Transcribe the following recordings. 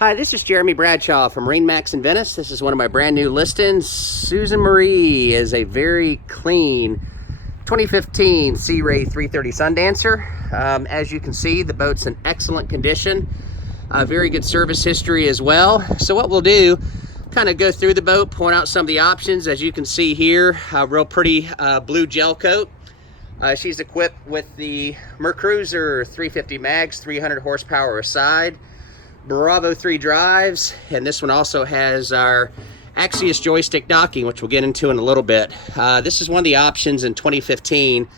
Hi, this is Jeremy Bradshaw from Marinemax Venice. This is one of my brand new listings. Susan Marie is a very clean 2015 Sea Ray 330 Sundancer. As you can see, the boat's in excellent condition. Very good service history as well. So what we'll do, kind of go through the boat, point out some of the options. As you can see here, a real pretty blue gel coat. She's equipped with the Mercruiser 350 mags, 300 horsepower aside. Bravo 3 drives, and this one also has our Axios joystick docking, which we'll get into in a little bit. This is one of the options in 2015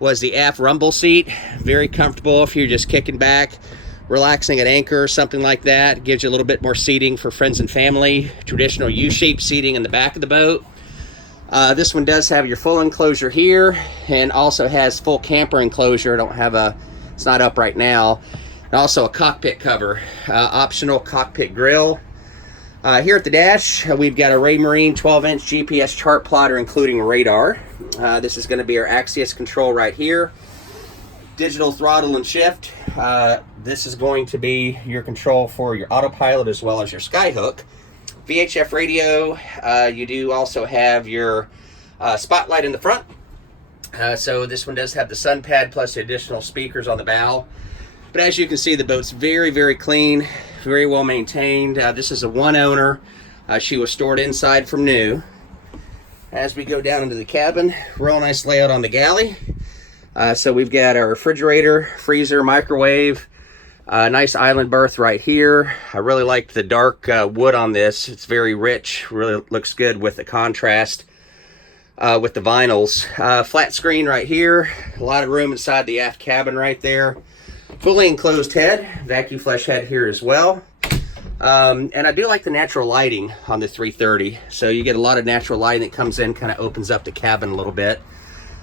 was the aft rumble seat. Very comfortable if you're just kicking back, relaxing at anchor, something like that. It gives you a little bit more seating for friends and family. Traditional U-shaped seating in the back of the boat. This one does have your full enclosure here, and also has full camper enclosure. It's not up right now. And also a cockpit cover, optional cockpit grill. Here at the dash, we've got a Raymarine 12-inch GPS chart plotter, including radar. This is going to be our Axios control right here. Digital throttle and shift. This is going to be your control for your autopilot as well as your skyhook. VHF radio. You do also have your spotlight in the front. So this one does have the sun pad plus the additional speakers on the bow. But as you can see, the boat's very, very clean, very well maintained. This is a one owner. She was stored inside from new. As we go down into the cabin, real nice layout on the galley. So we've got our refrigerator, freezer, microwave, nice island berth right here. I really like the dark wood on this. It's very rich, really looks good with the contrast with the vinyls. Flat screen right here, a lot of room inside the aft cabin right there. Fully enclosed head, vacuum flush head here as well. And I do like the natural lighting on the 330. So you get a lot of natural lighting that comes in, kind of opens up the cabin a little bit.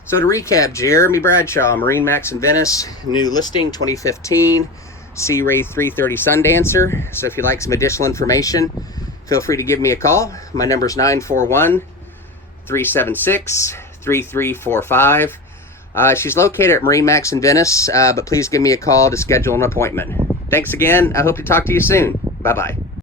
So to recap, Jeremy Bradshaw, Marinemax Venice, new listing 2015 Sea Ray 330 Sundancer. So if you'd like some additional information, feel free to give me a call. My number is 941-376-3345. She's located at Marinemax Venice, but please give me a call to schedule an appointment. Thanks again. I hope to talk to you soon. Bye-bye.